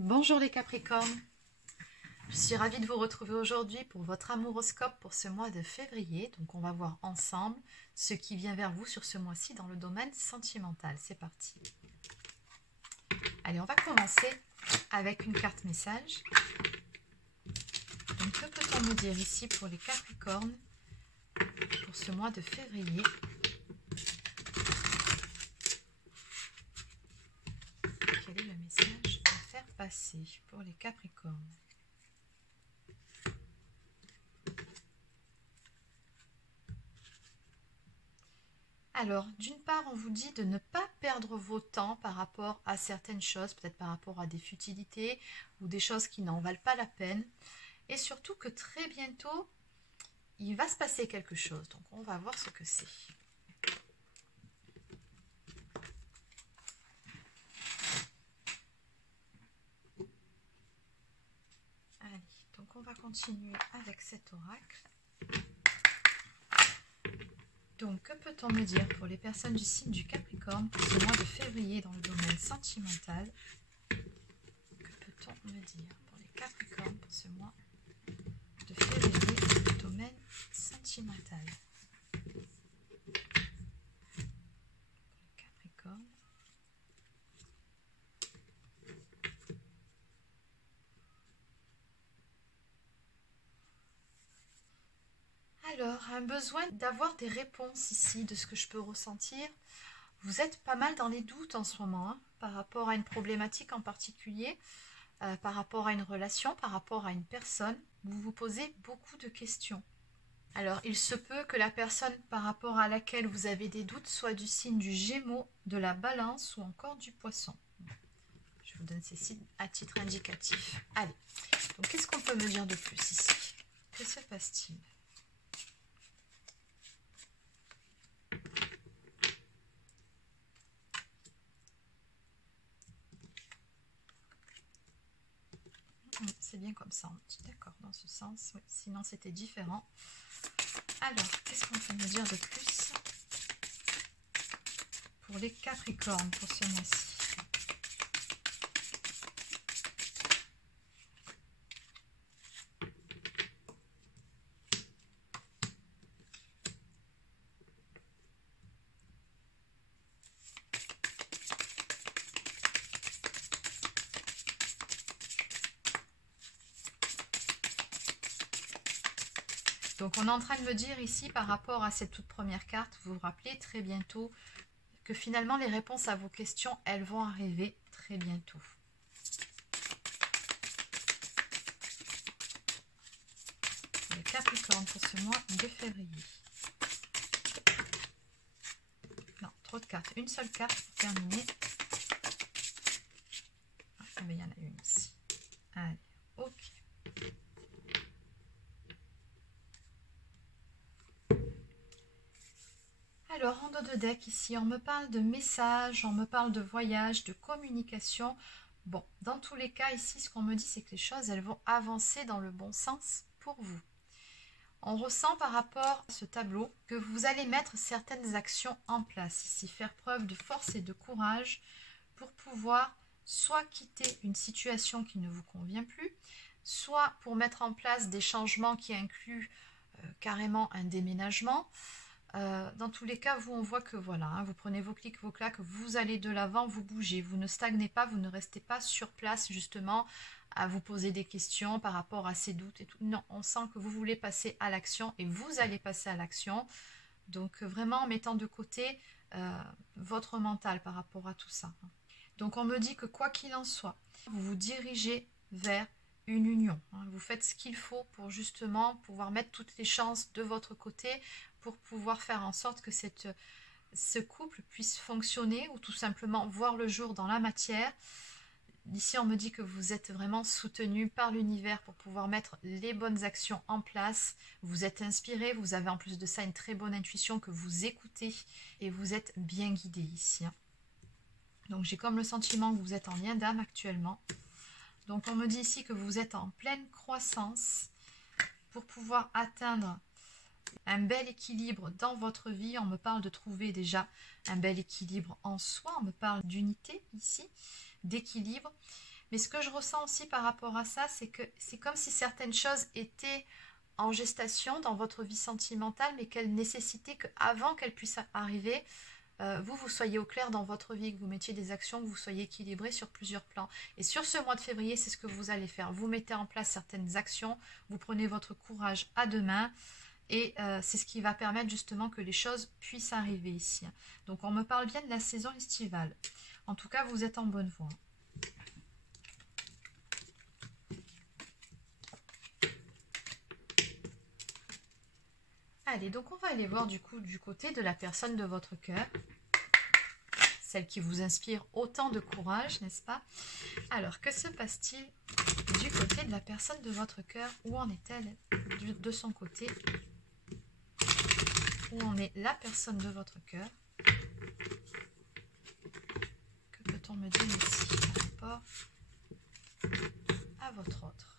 Bonjour les Capricornes, je suis ravie de vous retrouver aujourd'hui pour votre amouroscope pour ce mois de février. Donc on va voir ensemble ce qui vient vers vous sur ce mois-ci dans le domaine sentimental. C'est parti. Allez, on va commencer avec une carte message. Donc que peut-on me dire ici pour les Capricornes pour ce mois de février? Quel est le message à faire passer pour les Capricornes? Alors, d'une part, on vous dit de ne pas perdre vos temps par rapport à certaines choses, peut-être par rapport à des futilités ou des choses qui n'en valent pas la peine. Et surtout que très bientôt, il va se passer quelque chose. Donc, on va voir ce que c'est. Allez, donc on va continuer avec cet oracle. Donc, que peut-on me dire pour les personnes du signe du Capricorne pour ce mois de février dans le domaine sentimental? Que peut-on me dire pour les Capricornes pour ce mois de février dans le domaine sentimental? Pour les Capricornes. Alors, un besoin d'avoir des réponses ici de ce que je peux ressentir. Vous êtes pas mal dans les doutes en ce moment, hein, par rapport à une problématique en particulier, par rapport à une relation, par rapport à une personne. Vous vous posez beaucoup de questions. Alors, il se peut que la personne par rapport à laquelle vous avez des doutes soit du signe du Gémeaux, de la Balance ou encore du Poisson. Je vous donne ces signes à titre indicatif. Allez, donc qu'est-ce qu'on peut me dire de plus ici? Que se passe-t-il? C'est bien comme ça, on dit d'accord dans ce sens, oui, sinon c'était différent. Alors, qu'est-ce qu'on peut me dire de plus pour les Capricornes pour ce mois-ci? Donc on est en train de me dire ici par rapport à cette toute première carte, vous vous rappelez très bientôt que finalement les réponses à vos questions, elles vont arriver très bientôt. Les Capricornes pour ce mois de février. Non, trop de cartes. Une seule carte pour terminer. Ah, mais il y en a une ici. Allez, ok. Alors, en dos de deck, ici, on me parle de messages, on me parle de voyage, de communication. Bon, dans tous les cas, ici, ce qu'on me dit, c'est que les choses, elles vont avancer dans le bon sens pour vous. On ressent par rapport à ce tableau que vous allez mettre certaines actions en place ici, faire preuve de force et de courage pour pouvoir soit quitter une situation qui ne vous convient plus, soit pour mettre en place des changements qui incluent carrément un déménagement. Dans tous les cas, vous, on voit que voilà, hein, vous prenez vos clics, vos claques, vous allez de l'avant, vous bougez, vous ne stagnez pas, vous ne restez pas sur place justement à vous poser des questions par rapport à ces doutes et tout. Non, on sent que vous voulez passer à l'action et vous allez passer à l'action. Donc vraiment en mettant de côté votre mental par rapport à tout ça. Donc on me dit que quoi qu'il en soit, vous vous dirigez vers une union. Hein. Vous faites ce qu'il faut pour justement pouvoir mettre toutes les chances de votre côté pour pouvoir faire en sorte que ce couple puisse fonctionner ou tout simplement voir le jour dans la matière. Ici, on me dit que vous êtes vraiment soutenu par l'univers pour pouvoir mettre les bonnes actions en place. Vous êtes inspiré, vous avez en plus de ça une très bonne intuition que vous écoutez et vous êtes bien guidé ici. Donc, j'ai comme le sentiment que vous êtes en lien d'âme actuellement. Donc, on me dit ici que vous êtes en pleine croissance pour pouvoir atteindre un bel équilibre dans votre vie. On me parle de trouver déjà un bel équilibre en soi. On me parle d'unité ici, d'équilibre. Mais ce que je ressens aussi par rapport à ça, c'est que c'est comme si certaines choses étaient en gestation dans votre vie sentimentale, mais qu'elles nécessitaient qu'avant qu'elles puissent arriver, vous soyez au clair dans votre vie, que vous mettiez des actions, que vous soyez équilibré sur plusieurs plans. Et sur ce mois de février, c'est ce que vous allez faire. Vous mettez en place certaines actions, vous prenez votre courage à deux mains, et c'est ce qui va permettre justement que les choses puissent arriver ici. Donc on me parle bien de la saison estivale. En tout cas, vous êtes en bonne voie. Allez, donc on va aller voir du coup du côté de la personne de votre cœur. Celle qui vous inspire autant de courage, n'est-ce pas? Alors, que se passe-t-il du côté de la personne de votre cœur? Où en est-elle de son côté? Où en est la personne de votre cœur? Que peut-on me dire ici par rapport à votre autre?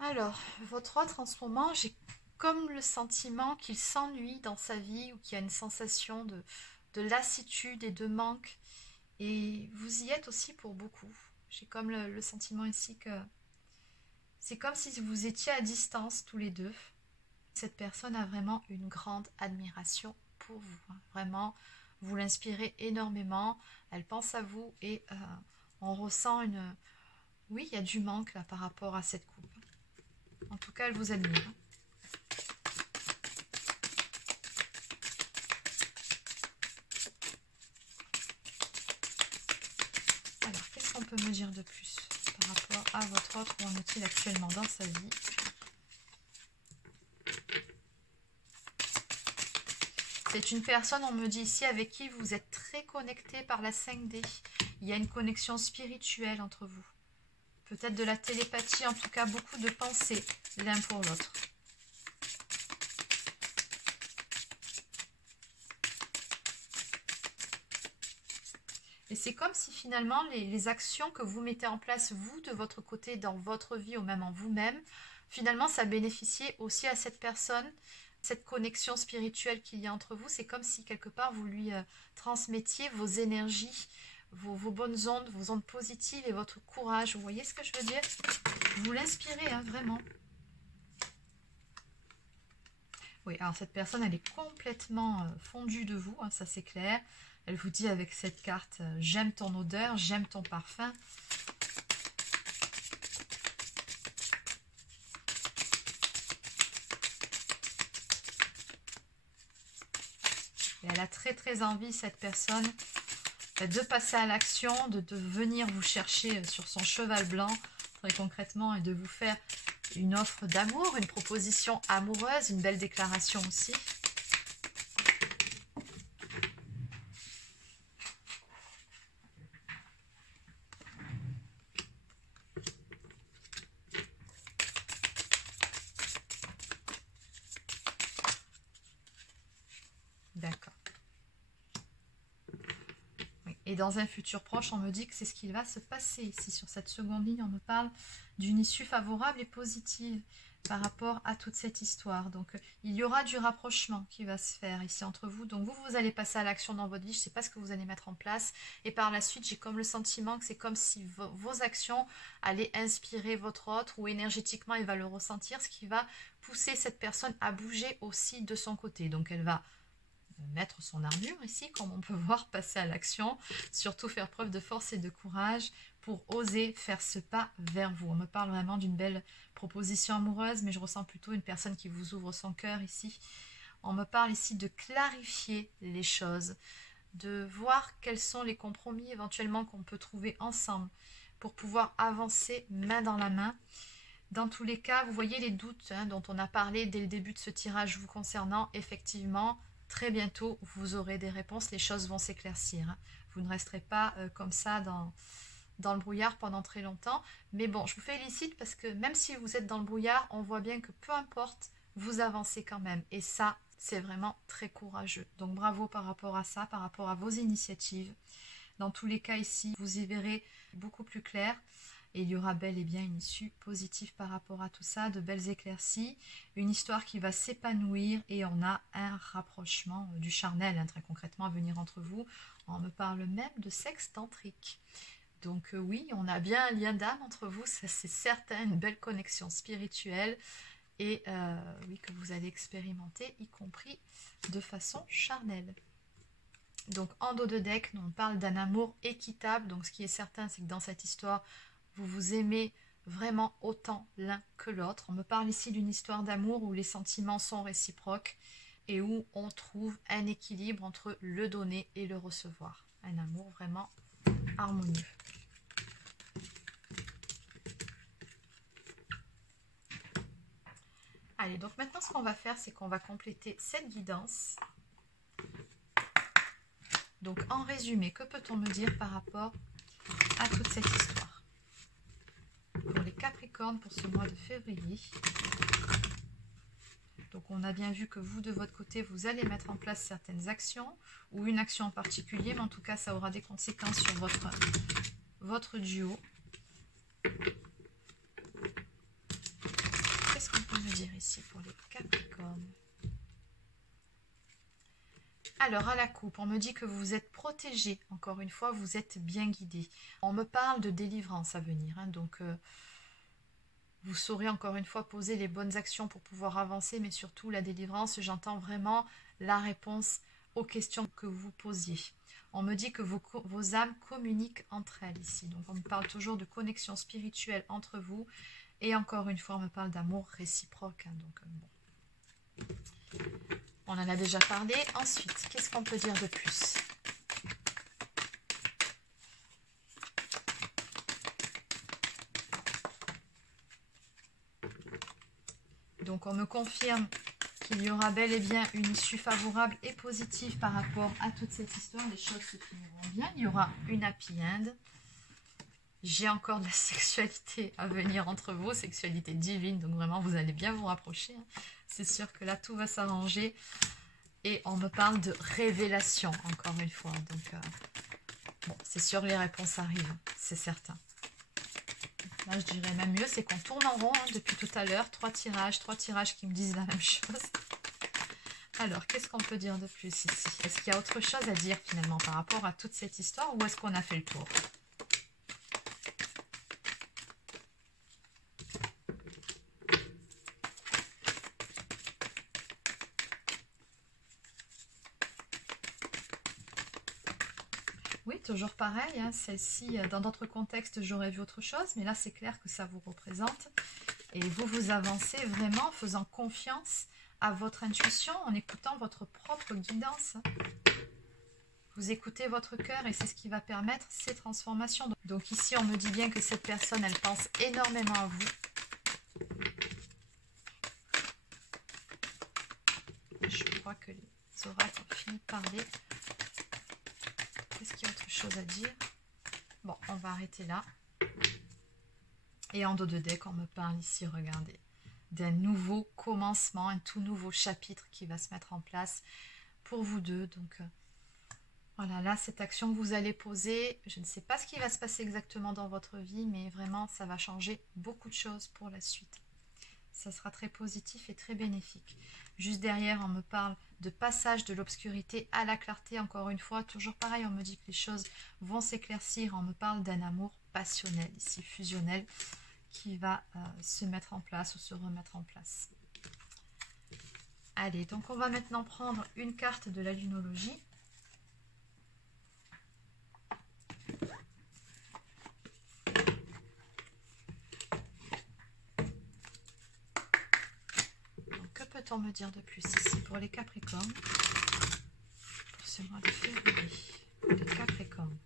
Alors, votre autre en ce moment, j'ai comme le sentiment qu'il s'ennuie dans sa vie ou qu'il y a une sensation de lassitude et de manque. Et vous y êtes aussi pour beaucoup. J'ai comme le sentiment ici que c'est comme si vous étiez à distance tous les deux. Cette personne a vraiment une grande admiration pour vous. Hein. Vraiment, vous l'inspirez énormément. Elle pense à vous et on ressent une... Oui, il y a du manque là par rapport à cette coupe. En tout cas, elle vous admire. Alors, qu'est-ce qu'on peut me dire de plus par rapport à votre autre? Où en est-il actuellement dans sa vie? C'est une personne, on me dit ici, avec qui vous êtes très connecté par la 5D. Il y a une connexion spirituelle entre vous. Peut-être de la télépathie, en tout cas beaucoup de pensées l'un pour l'autre. Et c'est comme si finalement les actions que vous mettez en place, vous, de votre côté, dans votre vie ou même en vous-même, finalement, ça bénéficiait aussi à cette personne, cette connexion spirituelle qu'il y a entre vous. C'est comme si quelque part, vous lui transmettiez vos énergies, vos bonnes ondes, vos ondes positives et votre courage. Vous voyez ce que je veux dire? Vous l'inspirez, hein, vraiment. Oui, alors cette personne, elle est complètement fondue de vous, hein, ça c'est clair. Elle vous dit avec cette carte, j'aime ton odeur, j'aime ton parfum. Et elle a très très envie, cette personne, de passer à l'action, de venir vous chercher sur son cheval blanc, très concrètement, et de vous faire une offre d'amour, une proposition amoureuse, une belle déclaration aussi. D'accord. Oui. Et dans un futur proche, on me dit que c'est ce qui va se passer ici. Sur cette seconde ligne, on me parle d'une issue favorable et positive par rapport à toute cette histoire. Donc, il y aura du rapprochement qui va se faire ici entre vous. Donc, vous allez passer à l'action dans votre vie. Je ne sais pas ce que vous allez mettre en place. Et par la suite, j'ai comme le sentiment que c'est comme si vos actions allaient inspirer votre autre ou énergétiquement, il va le ressentir, ce qui va pousser cette personne à bouger aussi de son côté. Donc, elle va mettre son armure ici, comme on peut voir, passer à l'action, surtout faire preuve de force et de courage pour oser faire ce pas vers vous. On me parle vraiment d'une belle proposition amoureuse, mais je ressens plutôt une personne qui vous ouvre son cœur ici. On me parle ici de clarifier les choses, de voir quels sont les compromis éventuellement qu'on peut trouver ensemble pour pouvoir avancer main dans la main. Dans tous les cas, vous voyez les doutes dont on a parlé dès le début de ce tirage vous concernant, effectivement, très bientôt, vous aurez des réponses, les choses vont s'éclaircir. Vous ne resterez pas comme ça dans le brouillard pendant très longtemps. Mais bon, je vous félicite parce que même si vous êtes dans le brouillard, on voit bien que peu importe, vous avancez quand même. Et ça, c'est vraiment très courageux. Donc bravo par rapport à ça, par rapport à vos initiatives. Dans tous les cas ici, vous y verrez beaucoup plus clair. Et il y aura bel et bien une issue positive par rapport à tout ça, de belles éclaircies, une histoire qui va s'épanouir et on a un rapprochement du charnel, hein, très concrètement à venir entre vous. On me parle même de sexe tantrique. Donc oui, on a bien un lien d'âme entre vous, ça c'est certain, une belle connexion spirituelle et oui, que vous allez expérimenter, y compris de façon charnelle. Donc en dos de deck, on parle d'un amour équitable, donc ce qui est certain, c'est que dans cette histoire, vous vous aimez vraiment autant l'un que l'autre. On me parle ici d'une histoire d'amour où les sentiments sont réciproques et où on trouve un équilibre entre le donner et le recevoir. Un amour vraiment harmonieux. Allez, donc maintenant ce qu'on va faire, c'est qu'on va compléter cette guidance. Donc en résumé, que peut-on me dire par rapport à toute cette histoire? Pour les Capricornes, pour ce mois de février. Donc on a bien vu que vous, de votre côté, vous allez mettre en place certaines actions, ou une action en particulier, mais en tout cas, ça aura des conséquences sur votre duo. Qu'est-ce qu'on peut me dire ici pour les Capricornes? Alors, à la coupe, on me dit que vous êtes protégé. Encore une fois, vous êtes bien guidé. On me parle de délivrance à venir. Hein, donc, vous saurez encore une fois poser les bonnes actions pour pouvoir avancer. Mais surtout, la délivrance, j'entends vraiment la réponse aux questions que vous posiez. On me dit que vos âmes communiquent entre elles ici. Donc, on me parle toujours de connexion spirituelle entre vous. Et encore une fois, on me parle d'amour réciproque. Hein, donc, bon. On en a déjà parlé. Ensuite, qu'est-ce qu'on peut dire de plus? Donc, on me confirme qu'il y aura bel et bien une issue favorable et positive par rapport à toute cette histoire. Les choses se finiront bien. Il y aura une happy end. J'ai encore de la sexualité à venir entre vous, sexualité divine. Donc, vraiment, vous allez bien vous rapprocher. Hein. C'est sûr que là, tout va s'arranger. Et on me parle de révélation, encore une fois. Donc, bon, c'est sûr, les réponses arrivent, c'est certain. Là, je dirais même mieux, c'est qu'on tourne en rond hein, depuis tout à l'heure. Trois tirages qui me disent la même chose. Alors, qu'est-ce qu'on peut dire de plus ici? Est-ce qu'il y a autre chose à dire finalement par rapport à toute cette histoire ou est-ce qu'on a fait le tour? Oui, toujours pareil, hein, celle-ci, dans d'autres contextes, j'aurais vu autre chose, mais là, c'est clair que ça vous représente. Et vous avancez vraiment en faisant confiance à votre intuition, en écoutant votre propre guidance. Vous écoutez votre cœur et c'est ce qui va permettre ces transformations. Donc ici, on me dit bien que cette personne, elle pense énormément à vous. Je crois que les oracles ont fini de parler. Est-ce qu'il y a autre chose à dire? Bon, on va arrêter là. Et en dos de deck, on me parle ici, regardez, d'un nouveau commencement, un tout nouveau chapitre qui va se mettre en place pour vous deux. Donc, voilà, là, cette action que vous allez poser, je ne sais pas ce qui va se passer exactement dans votre vie, mais vraiment, ça va changer beaucoup de choses pour la suite. Ça sera très positif et très bénéfique. Juste derrière, on me parle de passage de l'obscurité à la clarté. Encore une fois, toujours pareil, on me dit que les choses vont s'éclaircir. On me parle d'un amour passionnel, ici fusionnel, qui va se mettre en place ou se remettre en place. Allez, donc on va maintenant prendre une carte de la lunologie. On me dire de plus ici pour les Capricornes, pour ce mois de février, les Capricornes.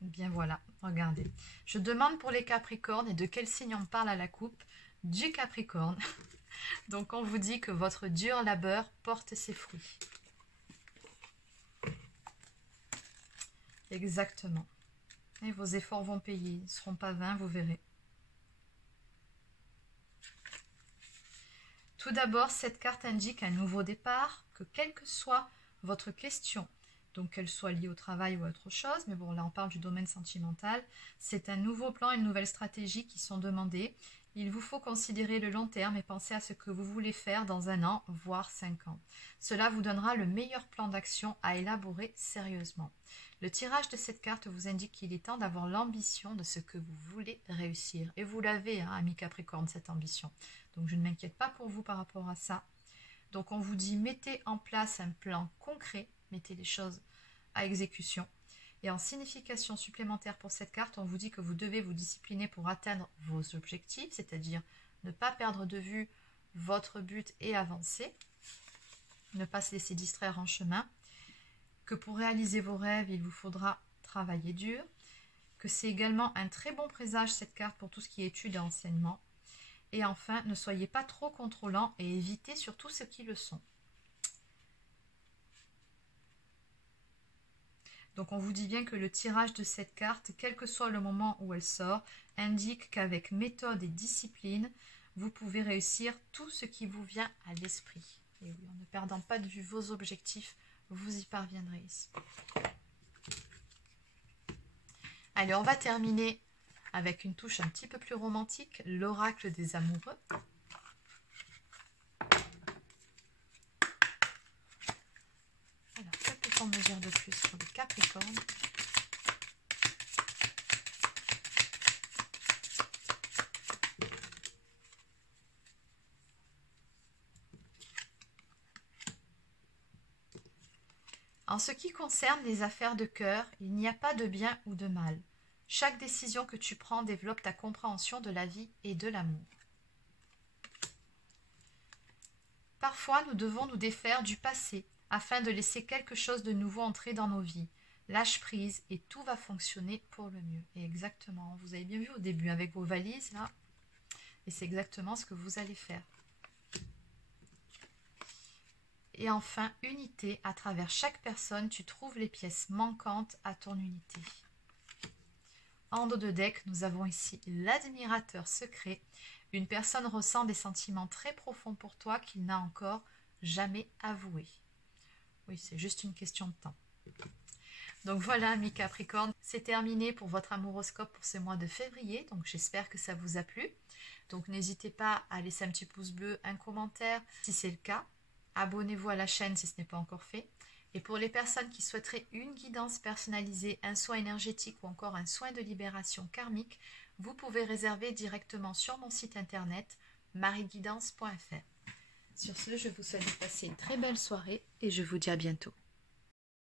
Bien voilà, regardez. Je demande pour les Capricornes et de quel signe on parle à la coupe? Du Capricorne. Donc on vous dit que votre dur labeur porte ses fruits. Exactement. Et vos efforts vont payer. Ils ne seront pas vains, vous verrez. Tout d'abord, cette carte indique un nouveau départ, que quelle que soit votre question, donc qu'elle soit liée au travail ou à autre chose, mais bon, là on parle du domaine sentimental, c'est un nouveau plan, une nouvelle stratégie qui sont demandées. Il vous faut considérer le long terme et penser à ce que vous voulez faire dans 1 an, voire 5 ans. Cela vous donnera le meilleur plan d'action à élaborer sérieusement. Le tirage de cette carte vous indique qu'il est temps d'avoir l'ambition de ce que vous voulez réussir. Et vous l'avez, hein, ami Capricorne, cette ambition. Donc je ne m'inquiète pas pour vous par rapport à ça. Donc on vous dit, mettez en place un plan concret, mettez les choses à exécution. Et en signification supplémentaire pour cette carte, on vous dit que vous devez vous discipliner pour atteindre vos objectifs, c'est-à-dire ne pas perdre de vue votre but et avancer, ne pas se laisser distraire en chemin, que pour réaliser vos rêves, il vous faudra travailler dur, que c'est également un très bon présage cette carte pour tout ce qui est études et enseignement. Et enfin, ne soyez pas trop contrôlant et évitez surtout ceux qui le sont. Donc on vous dit bien que le tirage de cette carte, quel que soit le moment où elle sort, indique qu'avec méthode et discipline, vous pouvez réussir tout ce qui vous vient à l'esprit. Et oui, en ne perdant pas de vue vos objectifs, vous y parviendrez ici. Allez, on va terminer avec une touche un petit peu plus romantique, l'oracle des amoureux. Alors, que peut-on me dire de plus sur le Capricorne ? En ce qui concerne les affaires de cœur, il n'y a pas de bien ou de mal. Chaque décision que tu prends développe ta compréhension de la vie et de l'amour. Parfois, nous devons nous défaire du passé afin de laisser quelque chose de nouveau entrer dans nos vies. Lâche prise et tout va fonctionner pour le mieux. Et exactement, vous avez bien vu au début avec vos valises là, et c'est exactement ce que vous allez faire. Et enfin, unité, à travers chaque personne, tu trouves les pièces manquantes à ton unité. En dos de deck, nous avons ici l'admirateur secret. Une personne ressent des sentiments très profonds pour toi qu'il n'a encore jamais avoués. Oui, c'est juste une question de temps. Donc voilà, amis Capricorne, c'est terminé pour votre amouroscope pour ce mois de février. Donc j'espère que ça vous a plu. Donc n'hésitez pas à laisser un petit pouce bleu, un commentaire si c'est le cas. Abonnez-vous à la chaîne si ce n'est pas encore fait. Et pour les personnes qui souhaiteraient une guidance personnalisée, un soin énergétique ou encore un soin de libération karmique, vous pouvez réserver directement sur mon site internet marieguidance.fr. Sur ce, je vous souhaite de passer une très belle soirée et je vous dis à bientôt.